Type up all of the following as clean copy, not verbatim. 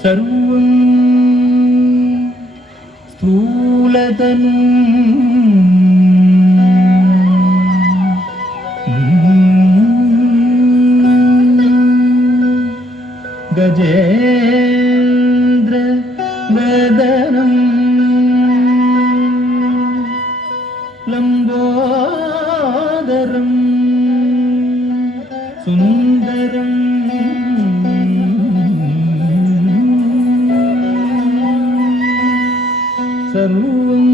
सर्वं स्थूलतनु गजेन्द्र वदनं लंबोदरं सुंदरं सर्वं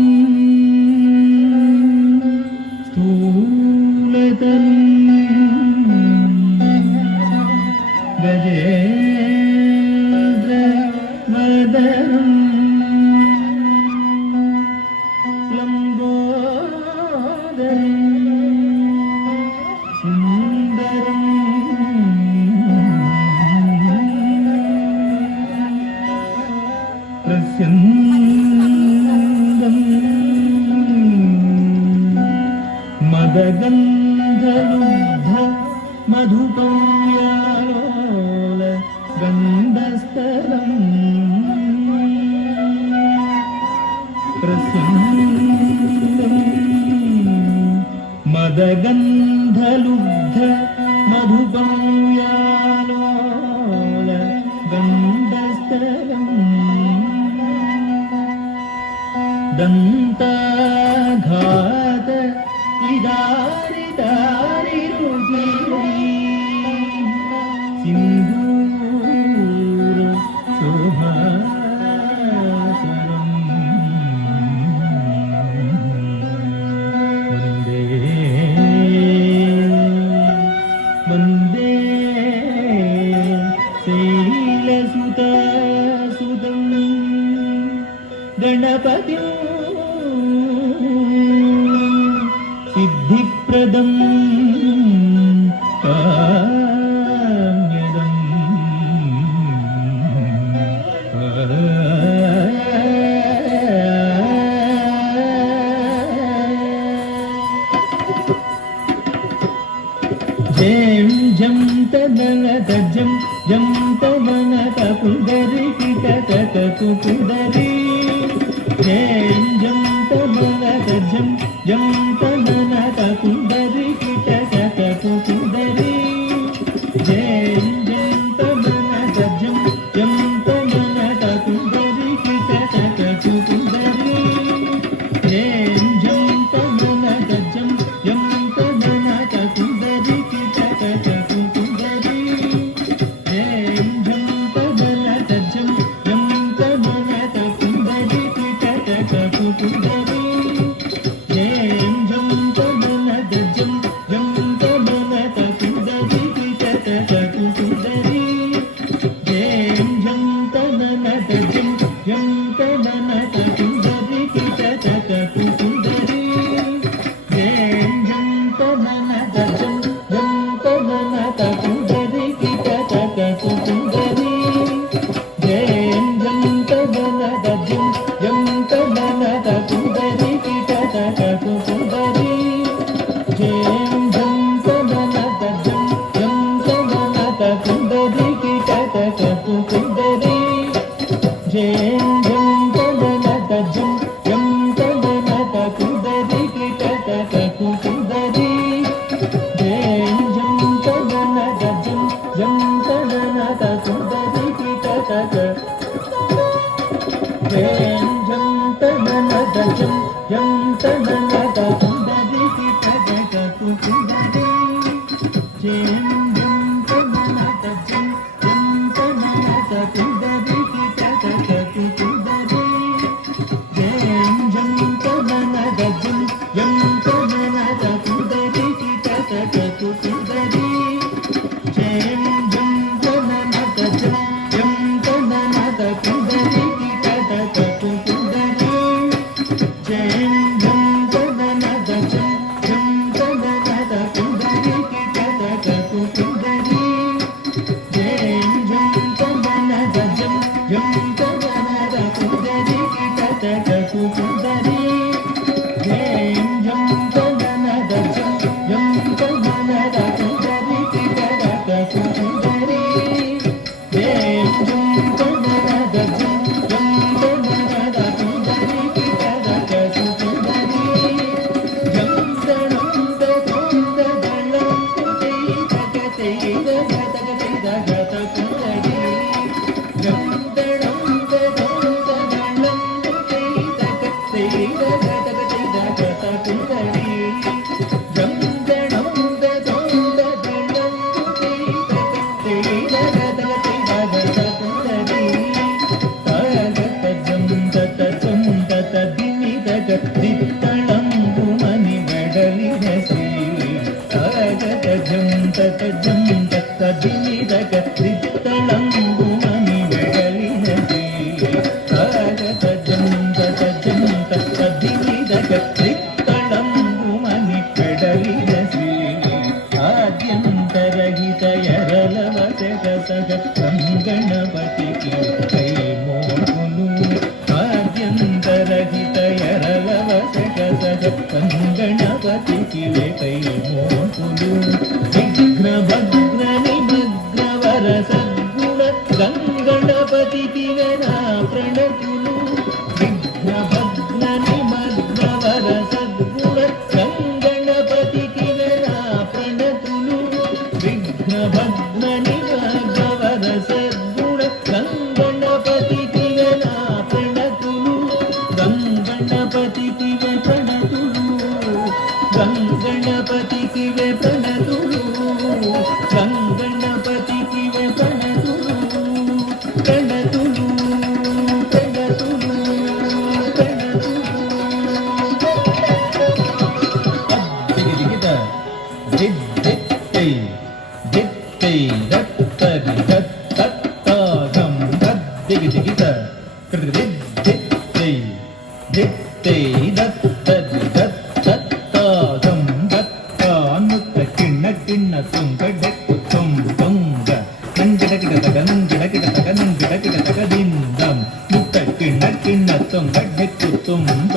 स्थूलतनु गजेन्द्र वदनं लंबोदरं सुंदरं प्रस्यन्दं मदगन्धलुब्ध मधुपं व्यालोल गन्धस्थलं प्रस्यन्दं मदगन्धलुब्ध मधुपं व्यालोल गन्धस्थलं दन्ताघात इदारि दारि रुचिरी सिन्दूर शोभासरं वन्दे वन्दे शैलसुतसुतं गणपतिं सिद्धिप्रदं काम्यदं जें जं तदनतजं जं तमनतपुदरि किटकटकुदरि जें जं तमनतजं जं तमनतपुदरि किटकटकुदरि जें जं तमनतजं जं तमनतपुदरि किटकटकुदरि जें जं तमनतजं जं तमनतपुदरि किटकटकुदरि जें जं तमनतजं जं तमनतपुदरि किटकटकुदरि जें जं तमनतजं जं तमनतपुदरि किटकटकुदरि जें जं तमनतजं जं तमनतपुदरि किटकटकुदरि जें जं तमनतजं जं तमनतपुदरि किटकटकुदरि जें जं तमनतजं जं तमनतपुदरि किटकटकुदरि जें जं तमनतजं जं तमनतपुदरि किटकटकुदरि जें जं तमनतजं जं तमनतपुदरि किटकटकुदरि जें जं तमनतजं जं तमनतपुदरि किटकटकुदरि జయం జం తమనద జం జం తమనద కుందరికి తదగకు కుందరి జయం జం తమనద జం జం తమనద కుందరికి తదగకు కుందరి జయం జం తమనద జం జం తమనద కుందరికి తదగకు కుందరి జయం జం తమనద జం జం తమనద కుందరికి తదగకు కుందరి జయం జం తమనద జం జం తమనద కుందరికి తదగకు కుందరి జయం జం తమనద జం జం తమనద కుందరికి తదగకు కుందరి జయం జం తమనద జం జం తమనద కుందరికి తదగకు కుందరి జయం జం తమనద జం జం తమనద కుందరికి తదగకు కుందరి జం దణం దొంద దళం తుదై జగతై జగతై జగత కుందరి జం దణం దొంద దళం తుదై జగతై జగతై జగత కుందరి జం దణం దొంద దళం తుదై జగతై జగతై జగత కుందరి తగత జం తత జం తత దిని దగ దిత్తళంబుమని వెడలిన శ్రీ తగత జం తత జం తత దిని దగ దిత్తళంబుమని వెడలిన శ్రీ తగత జం తత జం తత దిని దగ దిత్తళంబుమని వెడలిన శ్రీ ఆద్యంతరహిత ఎరలవ జగ సగ సంగణపతికి కై మోహులు ఆద్యంతరహిత ఎరలవ జగ సగ సంగణపతికి కై మోహులు విఘ్న భగ్న నిమగ్నవర సద్గుణ గంగణపతికి నా ప్రణతులు విఘ్న భగ్న నిమగ్నవర సద్గుణ గంగణపతికి నా ప్రణతులు విఘ్న భగ్న నిమగ్నవర సద్గుణ గంగణపతికి నా ప్రణతులు గంగణపతికి ప్రణతులు గంగణపతికి ప్రణతులు గంగణపతికి ప్రణతులు ప్రణతులు ప్రణతులు ప్రణతులు దిగిదిగిద దిద్దిత్తై దిత్తై దత్తరి దత్తత్తాగం దద్దిగిదిగిద దిద్దిత్తై దిత్తై దత్తరి దత్తత్తాగం దత్తానుత కిಣ್ಣ కిಣ್ಣ తుంగ డెక్కు తుంగ నంగిడకిడతగ నంగిడకిడతగ నంగిడకిడతగ దిందం ముత కిಣ್ಣ కిಣ್ಣ తుంగ డెక్కు తుంగ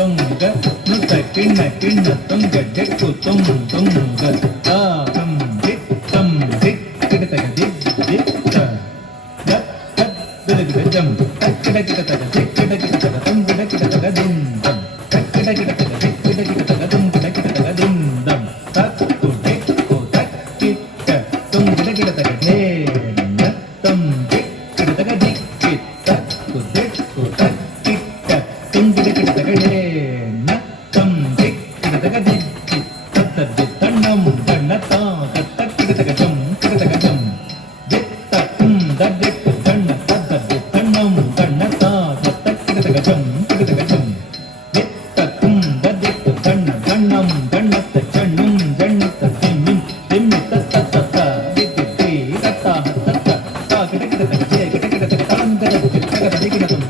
ముత కిಣ್ಣ కిಣ್ణ తుంగ డెక్కు తుంగ తాగం దిత్తం దిక్కిడతగ దిత్త దత్తం తక్కిడకిడతగ దిక్కిడకిడతగ తుంగిడకిడతగ దిందం తక్కిడకిడతగ దిక్కిడకిడతగ తుంగిడకిడతగ దిందం తక్కు డెక్కు తక్కిట్ట తుంగిడకిడతగ ధేనత్తం దిక్కిడతగ దిక్కిట్ట తక్కు డెక్కు తక్కిట్ట తుంగిడకిడతగ ధేనత్తం దిక్కిడతగ దిక్కిట్ట తద్దిత్తಣ್ಣం దన్నతా తక్కిడతగ జం కిడతగ జం దిత్తం దద్దెక్కు దన్న తద్దదిత్తಣ್ಣం దన్నతా తక్కిడతగ జం కిడతగ జం దిత్తం దద్దెక్కు దన్న దన్నం దన్నత జన్నం జన్నత దిమ్మిం దిమ్మి తత్తత దిద్ది తత్త తత్త తా కిడకిడతగ జే కిడకిడతగ తలంగడ కిడతగ దిగిడతం